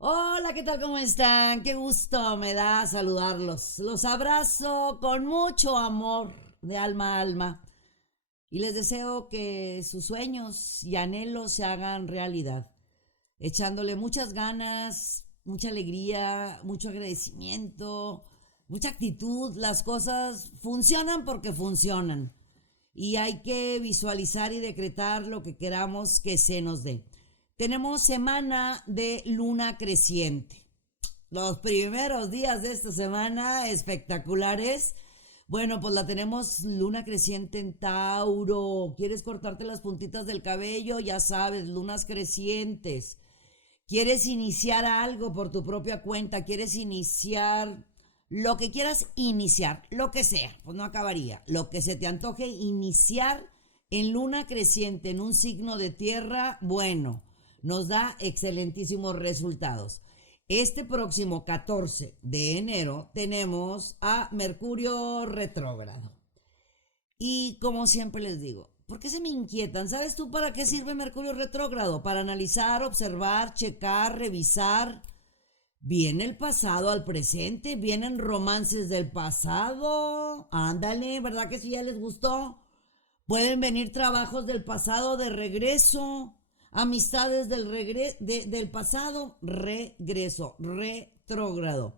Hola, ¿qué tal? ¿Cómo están? Qué gusto me da saludarlos. Los abrazo con mucho amor de alma a alma y les deseo que sus sueños y anhelos se hagan realidad, echándole muchas ganas, mucha alegría, mucho agradecimiento, mucha actitud. Las cosas funcionan porque funcionan y hay que visualizar y decretar lo que queramos que se nos dé. Tenemos semana de luna creciente. Los primeros días de esta semana espectaculares. Bueno, pues la tenemos luna creciente en Tauro. ¿Quieres cortarte las puntitas del cabello? Ya sabes, lunas crecientes. ¿Quieres iniciar algo por tu propia cuenta? ¿Quieres iniciar lo que quieras iniciar? Lo que sea, pues no acabaría. Lo que se te antoje iniciar en luna creciente, en un signo de tierra, bueno, nos da excelentísimos resultados. Este próximo 14 de enero tenemos a Mercurio retrógrado. Y como siempre les digo, ¿por qué se me inquietan? ¿Sabes tú para qué sirve Mercurio retrógrado? Para analizar, observar, checar, revisar. Viene el pasado al presente, vienen romances del pasado. Ándale, ¿verdad que sí ya les gustó? Pueden venir trabajos del pasado de regreso, amistades del pasado, regreso, retrógrado.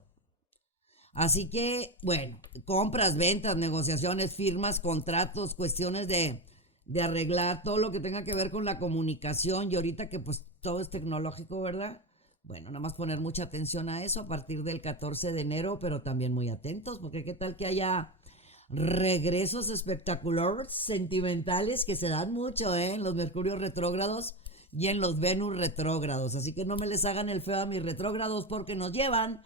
Así que, bueno, compras, ventas, negociaciones, firmas, contratos, cuestiones de arreglar todo lo que tenga que ver con la comunicación y ahorita que pues todo es tecnológico, ¿verdad? Bueno, nada más poner mucha atención a eso a partir del 14 de enero, pero también muy atentos, porque qué tal que haya regresos espectaculares, sentimentales, que se dan mucho, en los Mercurios retrógrados y en los Venus retrógrados. Así que no me les hagan el feo a mis retrógrados porque nos llevan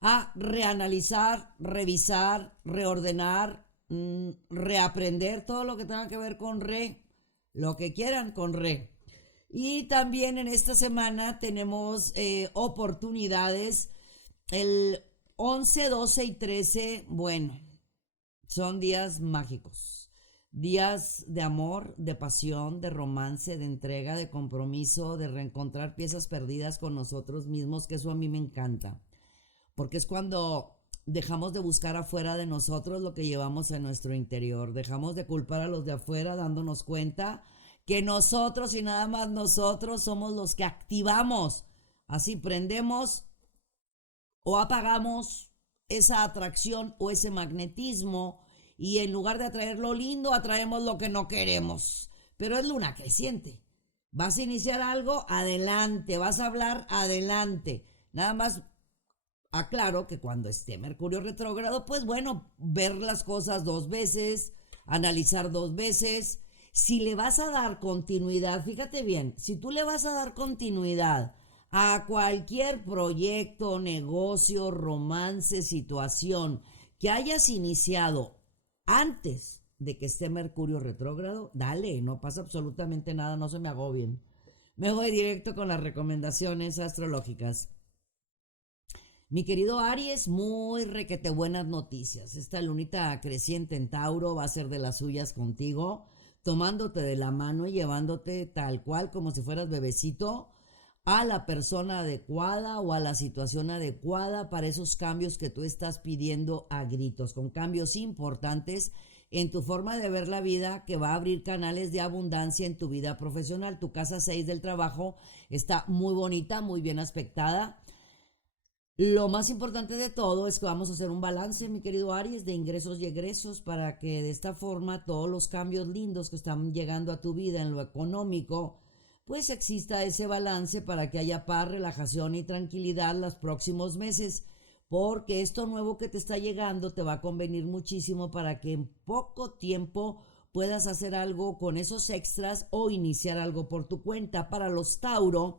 a reanalizar, revisar, reordenar, reaprender todo lo que tenga que ver con lo que quieran con Y también en esta semana tenemos oportunidades. El 11, 12 y 13, bueno, son días mágicos. Días de amor, de pasión, de romance, de entrega, de compromiso, de reencontrar piezas perdidas con nosotros mismos, que eso a mí me encanta. Porque es cuando dejamos de buscar afuera de nosotros lo que llevamos en nuestro interior. Dejamos de culpar a los de afuera dándonos cuenta que nosotros y nada más nosotros somos los que activamos. Así prendemos o apagamos esa atracción o ese magnetismo y en lugar de atraer lo lindo, atraemos lo que no queremos. Pero es luna creciente. Vas a iniciar algo, adelante. Vas a hablar, adelante. Nada más aclaro que cuando esté Mercurio retrógrado, pues bueno, ver las cosas dos veces, analizar dos veces. Si le vas a dar continuidad, fíjate bien, si tú le vas a dar continuidad a cualquier proyecto, negocio, romance, situación que hayas iniciado antes de que esté Mercurio retrógrado, dale, no pasa absolutamente nada, no se me agobien. Me voy directo con las recomendaciones astrológicas. Mi querido Aries, muy requete buenas noticias. Esta lunita creciente en Tauro va a ser de las suyas contigo, tomándote de la mano y llevándote tal cual como si fueras bebecito a la persona adecuada o a la situación adecuada para esos cambios que tú estás pidiendo a gritos, con cambios importantes en tu forma de ver la vida que va a abrir canales de abundancia en tu vida profesional. Tu casa 6 del trabajo está muy bonita, muy bien aspectada. Lo más importante de todo es que vamos a hacer un balance, mi querido Aries, de ingresos y egresos para que de esta forma todos los cambios lindos que están llegando a tu vida en lo económico, pues exista ese balance para que haya paz, relajación y tranquilidad los próximos meses, porque esto nuevo que te está llegando te va a convenir muchísimo para que en poco tiempo puedas hacer algo con esos extras o iniciar algo por tu cuenta. Para los Tauro,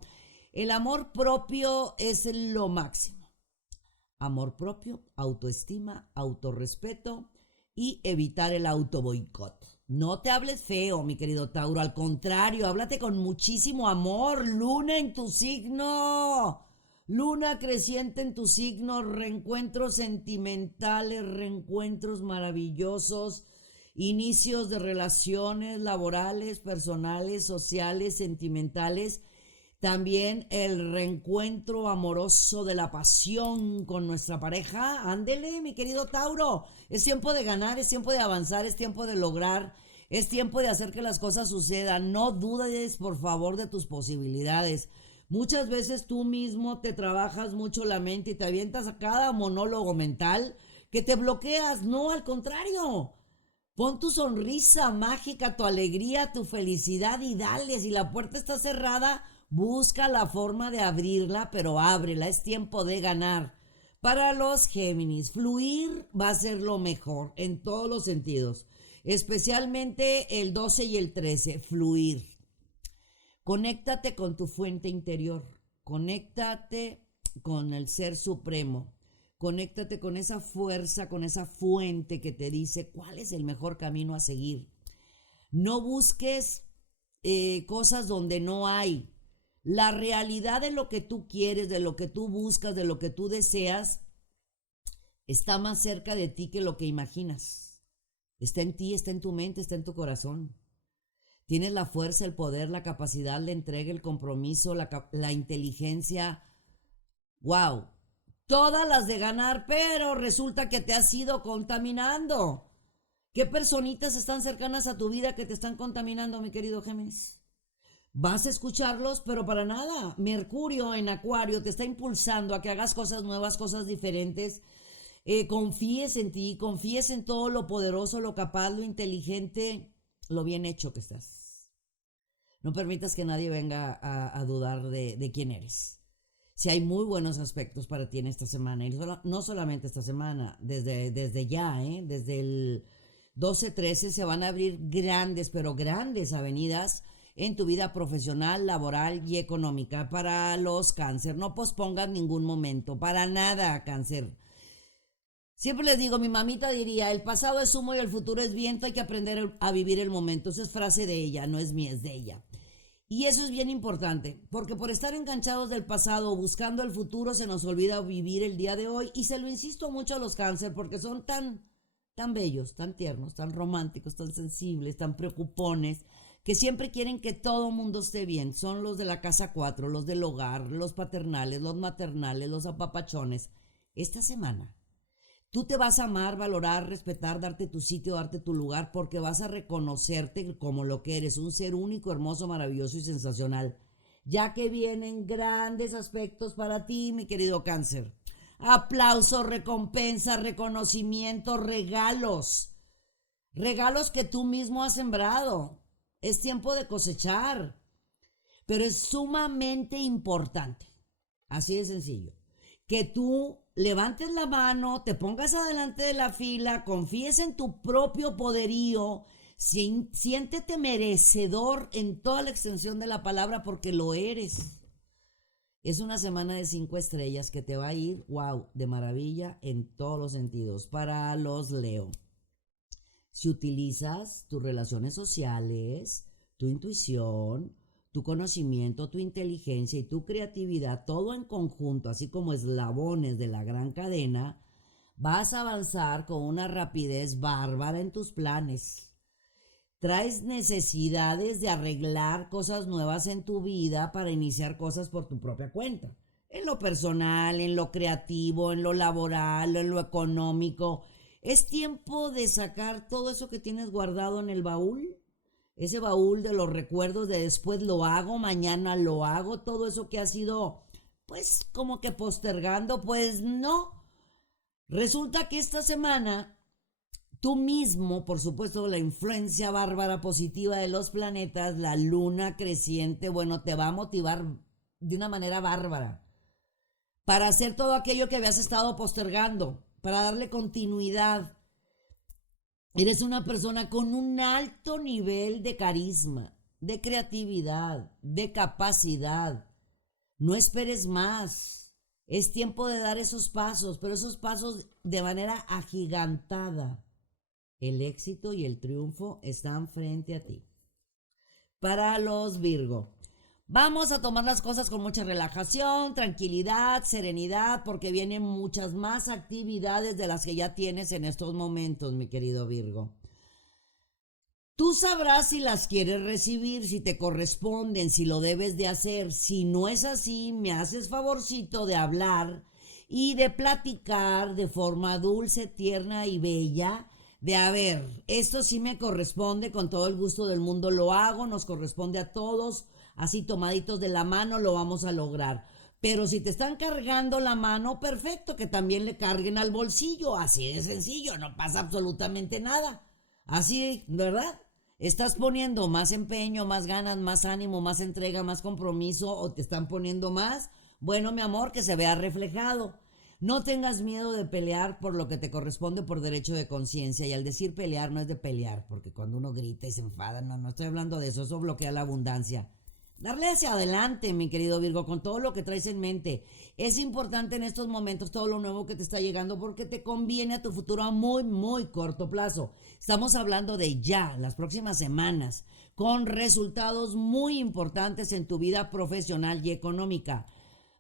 el amor propio es lo máximo. Amor propio, autoestima, autorrespeto y evitar el autoboicot. No te hables feo, mi querido Tauro, al contrario, háblate con muchísimo amor. Luna en tu signo, luna creciente en tu signo, reencuentros sentimentales, reencuentros maravillosos, inicios de relaciones laborales, personales, sociales, sentimentales. También el reencuentro amoroso de la pasión con nuestra pareja. Ándele, mi querido Tauro. Es tiempo de ganar, es tiempo de avanzar, es tiempo de lograr, es tiempo de hacer que las cosas sucedan. No dudes, por favor, de tus posibilidades. Muchas veces tú mismo te trabajas mucho la mente y te avientas a cada monólogo mental que te bloqueas. No, al contrario. Pon tu sonrisa mágica, tu alegría, tu felicidad y dale. Si la puerta está cerrada, busca la forma de abrirla, pero ábrela. Es tiempo de ganar. Para los Géminis, fluir va a ser lo mejor en todos los sentidos. Especialmente el 12 y el 13, fluir. Conéctate con tu fuente interior. Conéctate con el Ser Supremo. Conéctate con esa fuerza, con esa fuente que te dice cuál es el mejor camino a seguir. No busques cosas donde no hay. La realidad de lo que tú quieres, de lo que tú buscas, de lo que tú deseas, está más cerca de ti que lo que imaginas. Está en ti, está en tu mente, está en tu corazón. Tienes la fuerza, el poder, la capacidad, la entrega, el compromiso, la inteligencia. ¡Wow! Todas las de ganar, pero resulta que te has ido contaminando. ¿Qué personitas están cercanas a tu vida que te están contaminando, mi querido Géminis? Vas a escucharlos, pero para nada. Mercurio en Acuario te está impulsando a que hagas cosas nuevas, cosas diferentes. Confíes en ti, confíes en todo lo poderoso, lo capaz, lo inteligente, lo bien hecho que estás. No permitas que nadie venga a dudar de quién eres. Si hay muy buenos aspectos para ti en esta semana, y no solamente esta semana, desde ya, desde el 12-13 se van a abrir grandes, pero grandes avenidas en tu vida profesional, laboral y económica. Para los Cáncer, no pospongas ningún momento, para nada, Cáncer. Siempre les digo, mi mamita diría, el pasado es humo y el futuro es viento, hay que aprender a vivir el momento. Esa es frase de ella, no es mía, es de ella. Y eso es bien importante, porque por estar enganchados del pasado, buscando el futuro, se nos olvida vivir el día de hoy. Y se lo insisto mucho a los Cáncer, porque son tan bellos, tan tiernos, tan románticos, tan sensibles, tan preocupones, que siempre quieren que todo mundo esté bien. Son los de la casa 4, los del hogar, los paternales, los maternales, los apapachones. Esta semana tú te vas a amar, valorar, respetar, darte tu sitio, darte tu lugar, porque vas a reconocerte como lo que eres, un ser único, hermoso, maravilloso y sensacional, ya que vienen grandes aspectos para ti, mi querido Cáncer. Aplausos, recompensas, reconocimientos, regalos que tú mismo has sembrado. Es tiempo de cosechar, pero es sumamente importante, así de sencillo, que tú levantes la mano, te pongas adelante de la fila, confíes en tu propio poderío, siéntete merecedor en toda la extensión de la palabra, porque lo eres. Es una semana de 5 estrellas que te va a ir, wow, de maravilla en todos los sentidos. Para los Leo, si utilizas tus relaciones sociales, tu intuición, tu conocimiento, tu inteligencia y tu creatividad, todo en conjunto, así como eslabones de la gran cadena, vas a avanzar con una rapidez bárbara en tus planes. Traes necesidades de arreglar cosas nuevas en tu vida para iniciar cosas por tu propia cuenta. En lo personal, en lo creativo, en lo laboral, en lo económico. Es tiempo de sacar todo eso que tienes guardado en el baúl. Ese baúl de los recuerdos de después lo hago, mañana lo hago, todo eso que ha sido, pues, como que postergando, pues no. Resulta que esta semana, tú mismo, por supuesto, la influencia bárbara positiva de los planetas, la luna creciente, bueno, te va a motivar de una manera bárbara para hacer todo aquello que habías estado postergando, para darle continuidad. Eres una persona con un alto nivel de carisma, de creatividad, de capacidad. No esperes más. Es tiempo de dar esos pasos, pero esos pasos de manera agigantada. El éxito y el triunfo están frente a ti. Para los Virgo, vamos a tomar las cosas con mucha relajación, tranquilidad, serenidad, porque vienen muchas más actividades de las que ya tienes en estos momentos, mi querido Virgo. Tú sabrás si las quieres recibir, si te corresponden, si lo debes de hacer. Si no es así, me haces favorcito de hablar y de platicar de forma dulce, tierna y bella. De a ver, esto sí me corresponde, con todo el gusto del mundo lo hago, nos corresponde a todos, así tomaditos de la mano lo vamos a lograr. Pero si te están cargando la mano, perfecto, que también le carguen al bolsillo, así de sencillo, no pasa absolutamente nada. Así, ¿verdad? ¿Estás poniendo más empeño, más ganas, más ánimo, más entrega, más compromiso o te están poniendo más? Bueno, mi amor, que se vea reflejado. No tengas miedo de pelear por lo que te corresponde por derecho de conciencia. Y al decir pelear no es de pelear, porque cuando uno grita y se enfada, no estoy hablando de eso bloquea la abundancia. Darle hacia adelante, mi querido Virgo, con todo lo que traes en mente. Es importante en estos momentos todo lo nuevo que te está llegando porque te conviene a tu futuro a muy, muy corto plazo. Estamos hablando de ya, las próximas semanas, con resultados muy importantes en tu vida profesional y económica.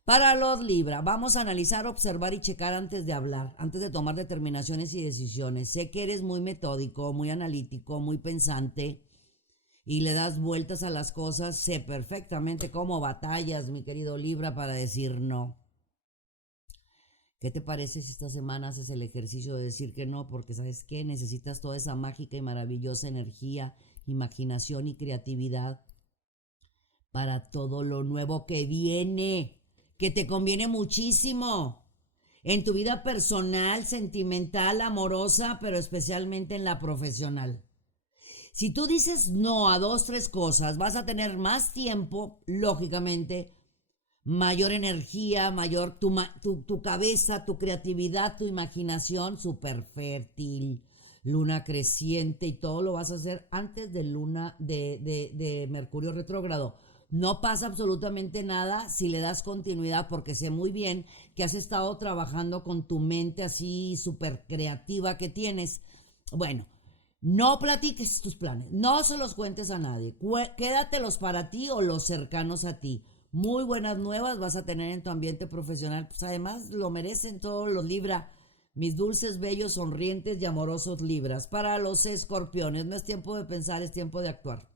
Para los Libra, vamos a analizar, observar y checar antes de hablar, antes de tomar determinaciones y decisiones. Sé que eres muy metódico, muy analítico, muy pensante y le das vueltas a las cosas. Sé perfectamente cómo batallas, mi querido Libra, para decir no. ¿Qué te parece si esta semana haces el ejercicio de decir que no? Porque ¿sabes qué? Necesitas toda esa mágica y maravillosa energía, imaginación y creatividad para todo lo nuevo que viene, que te conviene muchísimo en tu vida personal, sentimental, amorosa, pero especialmente en la profesional. Si tú dices no a 2, 3 cosas, vas a tener más tiempo, lógicamente, mayor energía, mayor tu cabeza, tu creatividad, tu imaginación, súper fértil, luna creciente y todo lo vas a hacer antes de luna de Mercurio retrógrado. No pasa absolutamente nada si le das continuidad, porque sé muy bien que has estado trabajando con tu mente así súper creativa que tienes. Bueno, no platiques tus planes, no se los cuentes a nadie, quédatelos para ti o los cercanos a ti. Muy buenas nuevas vas a tener en tu ambiente profesional, pues además lo merecen todos los Libra, mis dulces, bellos, sonrientes y amorosos Libras. Para los Escorpiones, no es tiempo de pensar, es tiempo de actuar.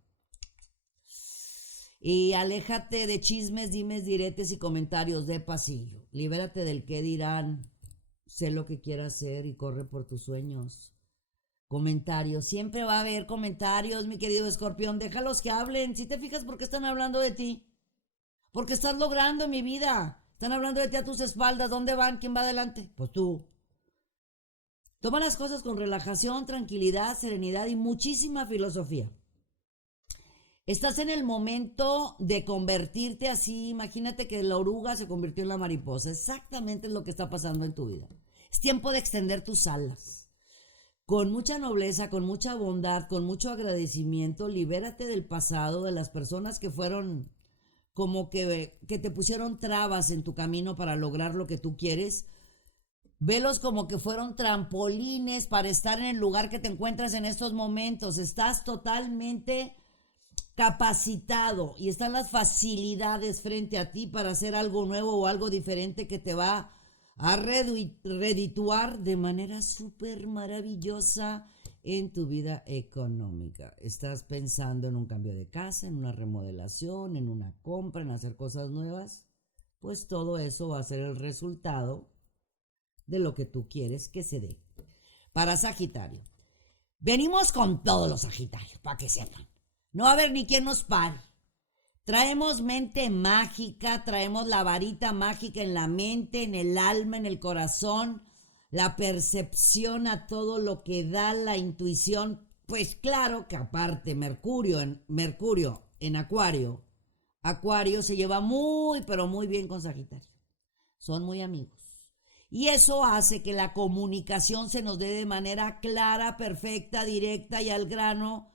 Y aléjate de chismes, dimes, diretes y comentarios de pasillo. Libérate del qué dirán, sé lo que quieras hacer y corre por tus sueños. Comentarios, siempre va a haber comentarios, mi querido Escorpión, déjalos que hablen. Si te fijas, ¿por qué están hablando de ti? Porque estás logrando en mi vida. Están hablando de ti a tus espaldas. ¿Dónde van? ¿Quién va adelante? Pues tú. Toma las cosas con relajación, tranquilidad, serenidad y muchísima filosofía. Estás en el momento de convertirte así. Imagínate que la oruga se convirtió en la mariposa. Exactamente es lo que está pasando en tu vida. Es tiempo de extender tus alas. Con mucha nobleza, con mucha bondad, con mucho agradecimiento, libérate del pasado, de las personas que fueron como que te pusieron trabas en tu camino para lograr lo que tú quieres. Velos como que fueron trampolines para estar en el lugar que te encuentras en estos momentos. Estás totalmente capacitado y están las facilidades frente a ti para hacer algo nuevo o algo diferente que te va a redituar de manera súper maravillosa en tu vida económica. Estás pensando en un cambio de casa, en una remodelación, en una compra, en hacer cosas nuevas. Pues todo eso va a ser el resultado de lo que tú quieres que se dé. Para Sagitario, venimos con todos los Sagitarios, para que sepan. No va a haber ni quien nos pare. Traemos mente mágica, traemos la varita mágica en la mente, en el alma, en el corazón, la percepción a todo lo que da la intuición. Pues claro que aparte Mercurio en Acuario, Acuario se lleva muy pero muy bien con Sagitario. Son muy amigos. Y eso hace que la comunicación se nos dé de manera clara, perfecta, directa y al grano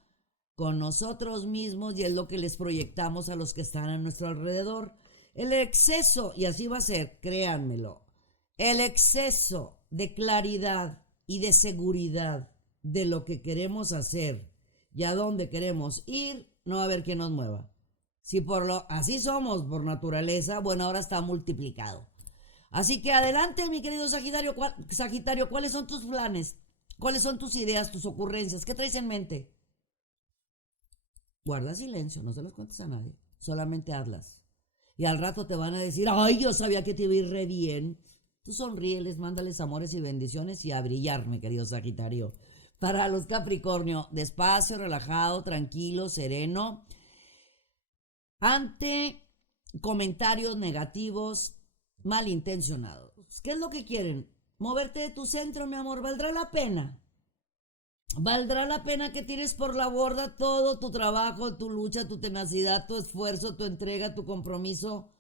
con nosotros mismos, y es lo que les proyectamos a los que están a nuestro alrededor. El exceso, y así va a ser, créanmelo, el exceso de claridad y de seguridad de lo que queremos hacer y a dónde queremos ir, no va a haber quien nos mueva. Si así somos por naturaleza, bueno, ahora está multiplicado. Así que adelante, mi querido Sagitario, ¿cuáles son tus planes? ¿Cuáles son tus ideas, tus ocurrencias? ¿Qué traes en mente? Guarda silencio, no se los cuentes a nadie, solamente hazlas. Y al rato te van a decir, ay, yo sabía que te iba a ir re bien. Tú sonríeles, mándales amores y bendiciones y a brillar, mi querido Sagitario. Para los Capricornio, despacio, relajado, tranquilo, sereno, ante comentarios negativos, malintencionados. ¿Qué es lo que quieren? Moverte de tu centro, mi amor, ¿valdrá la pena? ¿Valdrá la pena que tires por la borda todo tu trabajo, tu lucha, tu tenacidad, tu esfuerzo, tu entrega, tu compromiso?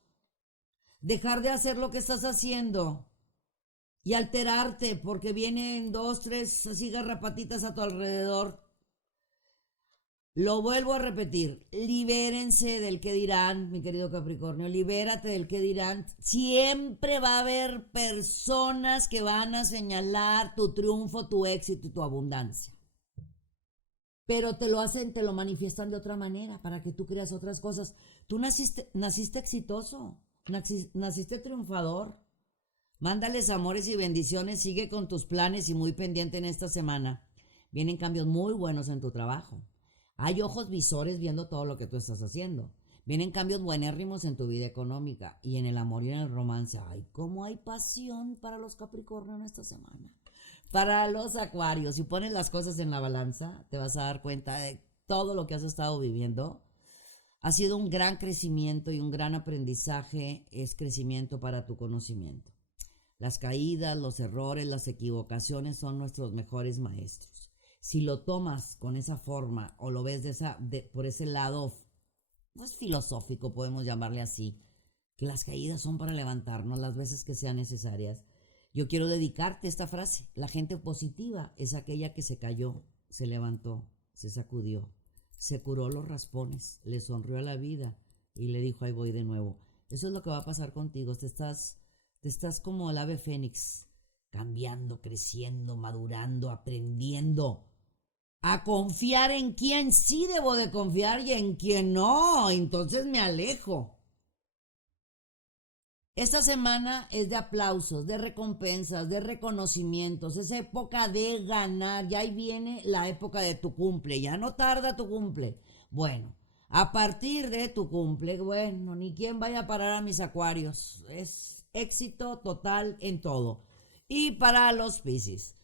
Dejar de hacer lo que estás haciendo y alterarte porque vienen 2, 3 así garrapatitas a tu alrededor. Lo vuelvo a repetir, libérense del que dirán, mi querido Capricornio, libérate del que dirán. Siempre va a haber personas que van a señalar tu triunfo, tu éxito y tu abundancia. Pero te lo hacen, te lo manifiestan de otra manera para que tú creas otras cosas. Tú naciste exitoso, naciste triunfador. Mándales amores y bendiciones, sigue con tus planes y muy pendiente en esta semana. Vienen cambios muy buenos en tu trabajo. Hay ojos visores viendo todo lo que tú estás haciendo. Vienen cambios buenérrimos en tu vida económica y en el amor y en el romance. Ay, cómo hay pasión para los Capricornio en esta semana. Para los Acuarios, si pones las cosas en la balanza, te vas a dar cuenta de todo lo que has estado viviendo. Ha sido un gran crecimiento y un gran aprendizaje, es crecimiento para tu conocimiento. Las caídas, los errores, las equivocaciones son nuestros mejores maestros. Si lo tomas con esa forma o lo ves por ese lado, pues filosófico, podemos llamarle así, que las caídas son para levantarnos las veces que sean necesarias. Yo quiero dedicarte esta frase. La gente positiva es aquella que se cayó, se levantó, se sacudió, se curó los raspones, le sonrió a la vida y le dijo, ahí voy de nuevo. Eso es lo que va a pasar contigo. Te estás como el ave fénix, cambiando, creciendo, madurando, aprendiendo a confiar en quien sí debo de confiar y en quien no. Entonces me alejo. Esta semana es de aplausos, de recompensas, de reconocimientos. Es época de ganar. Ya ahí viene la época de tu cumple. Ya no tarda tu cumple. Bueno, a partir de tu cumple, bueno, ni quien vaya a parar a mis acuarios. Es éxito total en todo. Y para los Piscis,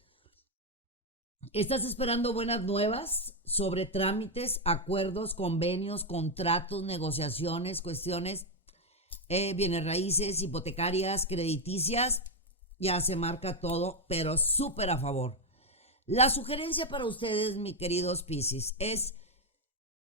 ¿estás esperando buenas nuevas sobre trámites, acuerdos, convenios, contratos, negociaciones, cuestiones, bienes raíces, hipotecarias, crediticias? Ya se marca todo, pero súper a favor. La sugerencia para ustedes, mis queridos Piscis, es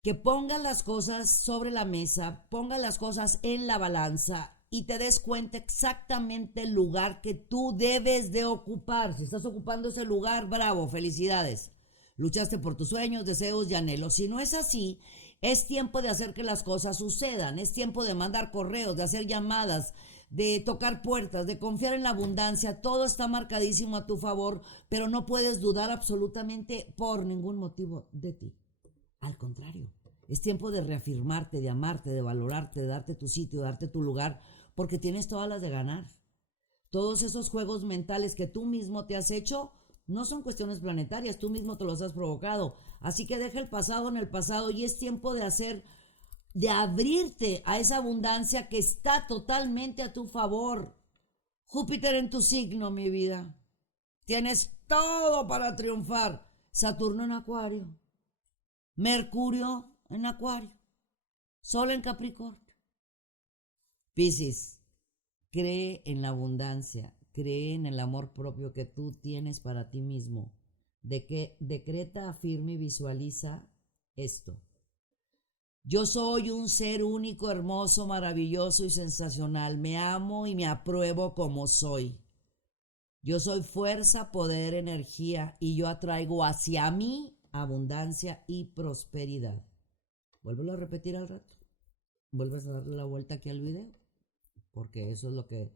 que pongan las cosas sobre la mesa, pongan las cosas en la balanza y te des cuenta exactamente el lugar que tú debes de ocupar. Si estás ocupando ese lugar, bravo, felicidades. Luchaste por tus sueños, deseos y anhelos. Si no es así, es tiempo de hacer que las cosas sucedan. Es tiempo de mandar correos, de hacer llamadas, de tocar puertas, de confiar en la abundancia. Todo está marcadísimo a tu favor, pero no puedes dudar absolutamente por ningún motivo de ti. Al contrario, es tiempo de reafirmarte, de amarte, de valorarte, de darte tu sitio, de darte tu lugar, porque tienes todas las de ganar. Todos esos juegos mentales que tú mismo te has hecho no son cuestiones planetarias, tú mismo te los has provocado. Así que deja el pasado en el pasado y es tiempo de abrirte a esa abundancia que está totalmente a tu favor. Júpiter en tu signo, mi vida. Tienes todo para triunfar. Saturno en Acuario. Mercurio en Acuario. Sol en Capricornio. Piscis, cree en la abundancia, cree en el amor propio que tú tienes para ti mismo. Decreta, afirma y visualiza esto. Yo soy un ser único, hermoso, maravilloso y sensacional. Me amo y me apruebo como soy. Yo soy fuerza, poder, energía y yo atraigo hacia mí abundancia y prosperidad. Vuélvelo a repetir al rato. Vuelves a darle la vuelta aquí al video, porque eso es lo que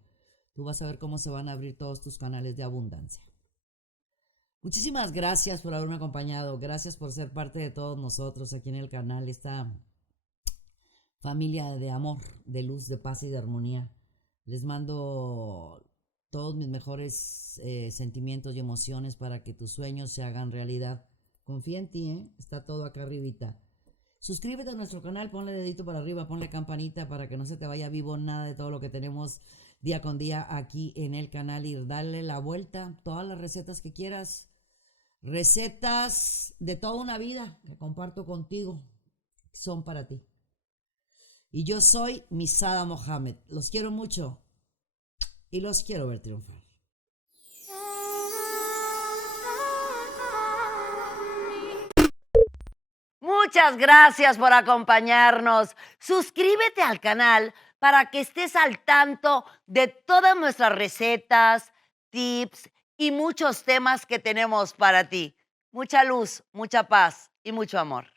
tú vas a ver, cómo se van a abrir todos tus canales de abundancia. Muchísimas gracias por haberme acompañado. Gracias por ser parte de todos nosotros aquí en el canal, esta familia de amor, de luz, de paz y de armonía. Les mando todos mis mejores sentimientos y emociones para que tus sueños se hagan realidad. Confía en ti, está todo acá arribita. Suscríbete a nuestro canal, ponle dedito para arriba, ponle campanita para que no se te vaya vivo nada de todo lo que tenemos día con día aquí en el canal y darle la vuelta. Todas las recetas que quieras, recetas de toda una vida que comparto contigo, son para ti. Y yo soy Misada Mohamed. Los quiero mucho y los quiero ver triunfar. Muchas gracias por acompañarnos. Suscríbete al canal para que estés al tanto de todas nuestras recetas, tips y muchos temas que tenemos para ti. Mucha luz, mucha paz y mucho amor.